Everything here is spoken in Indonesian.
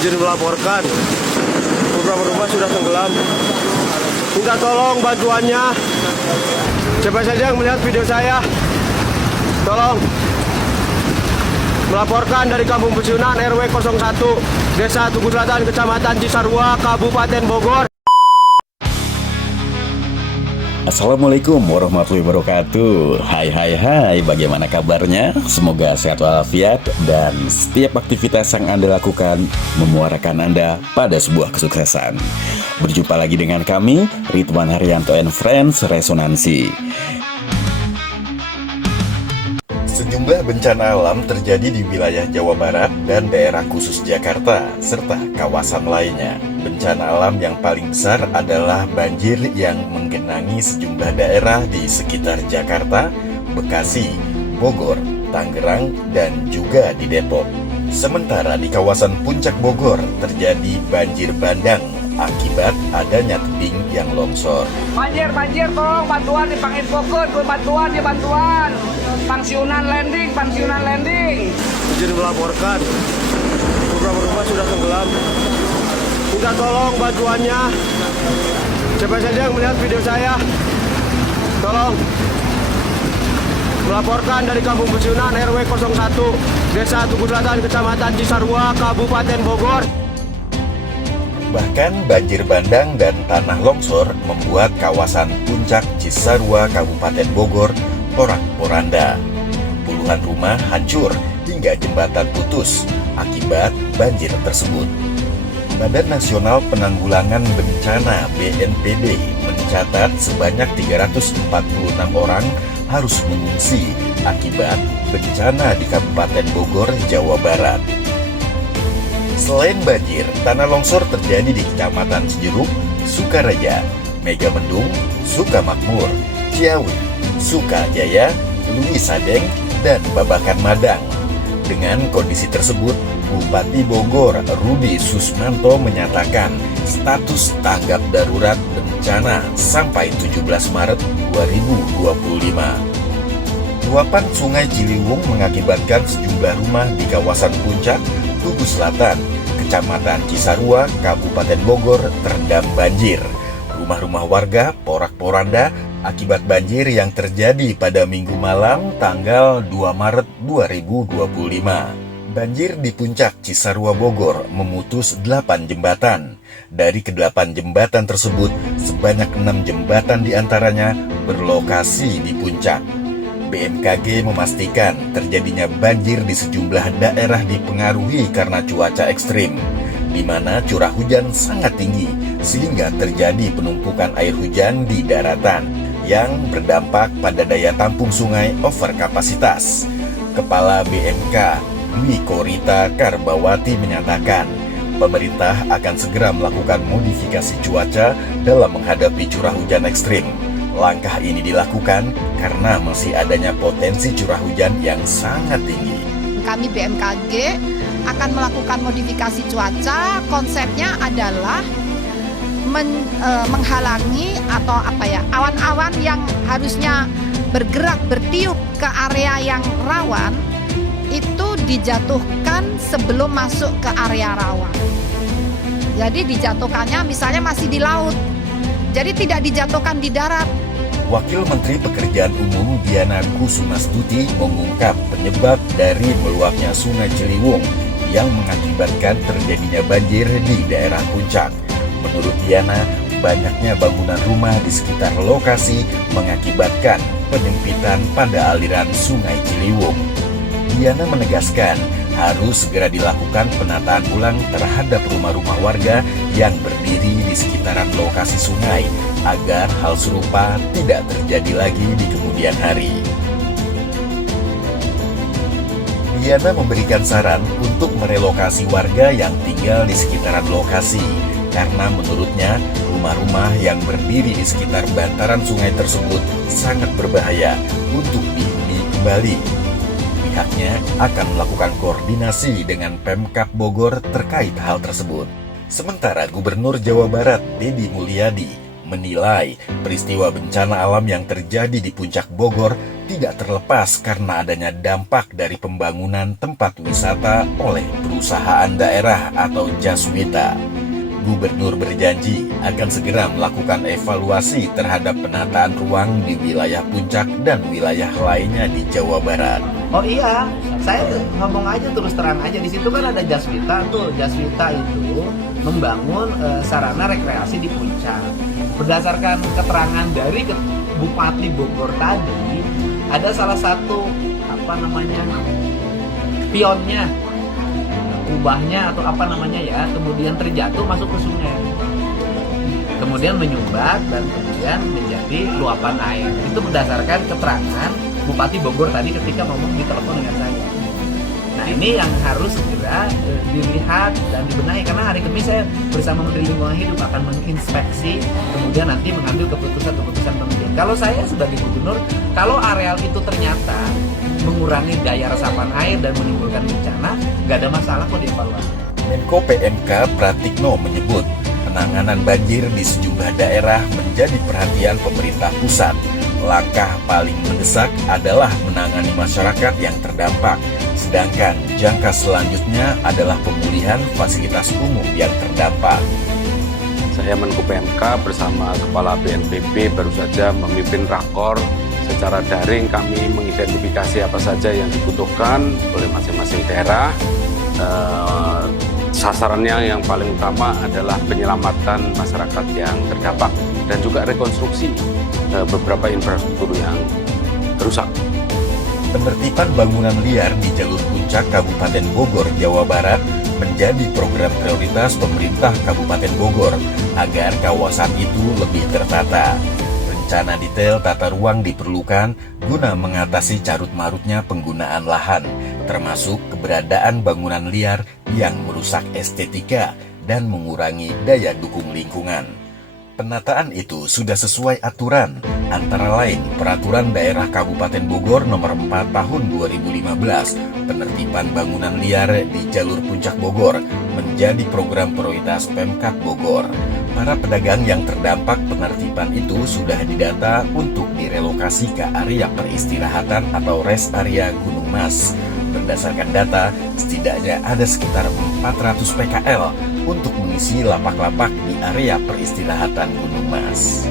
izin melaporkan beberapa rumah sudah tenggelam. Minta tolong bantuannya. Siapa saja yang melihat video saya, tolong melaporkan dari Kampung Peciunan RW 01 Desa Tugu Selatan, Kecamatan Cisarua, Kabupaten Bogor. Assalamualaikum warahmatullahi wabarakatuh. Hai, bagaimana kabarnya? Semoga sehat walafiat dan setiap aktivitas yang Anda lakukan memuarakan Anda pada sebuah kesuksesan. Berjumpa lagi dengan kami, Ridwan Haryanto and Friends Resonansi. Sejumlah bencana alam terjadi di wilayah Jawa Barat dan daerah khusus Jakarta, serta kawasan lainnya. Bencana alam yang paling besar adalah banjir yang menggenangi sejumlah daerah di sekitar Jakarta, Bekasi, Bogor, Tangerang, dan juga di Depok. Sementara di kawasan Puncak Bogor terjadi banjir bandang akibat adanya tebing yang longsor. Banjir, tolong bantuan dipanginfokeun, bantuan. Pensiunan landing. Izin melaporkan beberapa rumah sudah tenggelam. Minta tolong bantuannya. Siapa saja yang melihat video saya, tolong melaporkan dari Kampung Peciunan RW 01 Desa Tugu Selatan, Kecamatan Cisarua, Kabupaten Bogor. Bahkan banjir bandang dan tanah longsor membuat kawasan Puncak Cisarua, Kabupaten Bogor porak-poranda. Puluhan rumah hancur hingga jembatan putus akibat banjir tersebut. Badan Nasional Penanggulangan Bencana BNPB mencatat sebanyak 346 orang harus mengungsi akibat bencana di Kabupaten Bogor, Jawa Barat. Selain banjir, tanah longsor terjadi di Kecamatan Cijeruk, Sukaraja, Megamendung, Sukamakmur, Ciawi, Sukajaya, Lui Sadeng, dan Babakan Madang. Dengan kondisi tersebut, Bupati Bogor Rudi Susmanto menyatakan status tanggap darurat bencana sampai 17 Maret 2025. Luapan Sungai Ciliwung mengakibatkan sejumlah rumah di kawasan Puncak, Tugu Selatan, Kecamatan Cisarua, Kabupaten Bogor terendam banjir. Rumah-rumah warga porak-poranda akibat banjir yang terjadi pada Minggu malam tanggal 2 Maret 2025. Banjir di Puncak Cisarua Bogor memutus 8 jembatan. Dari ke-8 jembatan tersebut, sebanyak 6 jembatan diantaranya berlokasi di puncak. BMKG memastikan terjadinya banjir di sejumlah daerah dipengaruhi karena cuaca ekstrim, di mana curah hujan sangat tinggi sehingga terjadi penumpukan air hujan di daratan yang berdampak pada daya tampung sungai overkapasitas. Kepala BMK Dwi Korita Karbawati menyatakan pemerintah akan segera melakukan modifikasi cuaca dalam menghadapi curah hujan ekstrim. Langkah ini dilakukan karena masih adanya potensi curah hujan yang sangat tinggi. Kami BMKG akan melakukan modifikasi cuaca. Konsepnya adalah menghalangi atau awan-awan yang harusnya bergerak bertiup ke area yang rawan itu dijatuhkan sebelum masuk ke area rawan. Jadi dijatuhkannya misalnya masih di laut. Jadi tidak dijatuhkan di darat. Wakil Menteri Pekerjaan Umum Diana Kusumastuti mengungkap penyebab dari meluapnya Sungai Ciliwung yang mengakibatkan terjadinya banjir di daerah Puncak. Menurut Diana, banyaknya bangunan rumah di sekitar lokasi mengakibatkan penyempitan pada aliran Sungai Ciliwung. Diana menegaskan harus segera dilakukan penataan ulang terhadap rumah-rumah warga yang berdiri di sekitaran lokasi sungai agar hal serupa tidak terjadi lagi di kemudian hari. Diana memberikan saran untuk merelokasi warga yang tinggal di sekitaran lokasi karena menurutnya rumah-rumah yang berdiri di sekitar bantaran sungai tersebut sangat berbahaya untuk dihuni kembali. Pihaknya akan melakukan koordinasi dengan Pemkab Bogor terkait hal tersebut. Sementara Gubernur Jawa Barat Deddy Mulyadi menilai peristiwa bencana alam yang terjadi di Puncak Bogor tidak terlepas karena adanya dampak dari pembangunan tempat wisata oleh perusahaan daerah atau Jaswita. Gubernur berjanji akan segera melakukan evaluasi terhadap penataan ruang di wilayah Puncak dan wilayah lainnya di Jawa Barat. Oh iya, saya ngomong aja terus terang aja, di situ kan ada Jaswita tuh. Jaswita itu membangun sarana rekreasi di Puncak. Berdasarkan keterangan dari Bupati Bogor tadi, ada salah satu pionnya, kubahnya atau kemudian terjatuh masuk ke sungai, kemudian menyumbat dan kemudian menjadi luapan air. Itu berdasarkan keterangan Bupati Bogor tadi ketika ngomong di telepon dengan saya. Nah, ini yang harus segera dilihat dan dibenahi, karena hari Kamis saya bersama Menteri Lingkungan Hidup akan menginspeksi, kemudian nanti mengambil keputusan penting. Kalau saya sebagai gubernur, kalau areal itu ternyata mengurangi daya resapan air dan menimbulkan bencana, nggak ada masalah kok dievaluasi. Menko PMK Pratikno menyebut penanganan banjir di sejumlah daerah menjadi perhatian pemerintah pusat. Langkah paling mendesak adalah menangani masyarakat yang terdampak, sedangkan jangka selanjutnya adalah pemulihan fasilitas umum yang terdampak. Saya Menko PMK bersama Kepala BNPB baru saja memimpin rakor. Secara daring kami mengidentifikasi apa saja yang dibutuhkan oleh masing-masing daerah. Sasarannya yang paling utama adalah penyelamatan masyarakat yang terdampak dan juga rekonstruksi beberapa infrastruktur yang rusak. Penertiban bangunan liar di jalur Puncak Kabupaten Bogor, Jawa Barat menjadi program prioritas pemerintah Kabupaten Bogor agar kawasan itu lebih tertata. Rencana detail tata ruang diperlukan guna mengatasi carut-marutnya penggunaan lahan, termasuk keberadaan bangunan liar yang merusak estetika dan mengurangi daya dukung lingkungan. Penataan itu sudah sesuai aturan, antara lain Peraturan Daerah Kabupaten Bogor Nomor 4 Tahun 2015, penertiban bangunan liar di jalur Puncak Bogor menjadi program prioritas Pemkab Bogor. Para pedagang yang terdampak penertiban itu sudah didata untuk direlokasi ke area peristirahatan atau rest area Gunung Mas. Berdasarkan data, setidaknya ada sekitar 400 PKL untuk mengisi lapak-lapak di area peristirahatan Gunung Mas.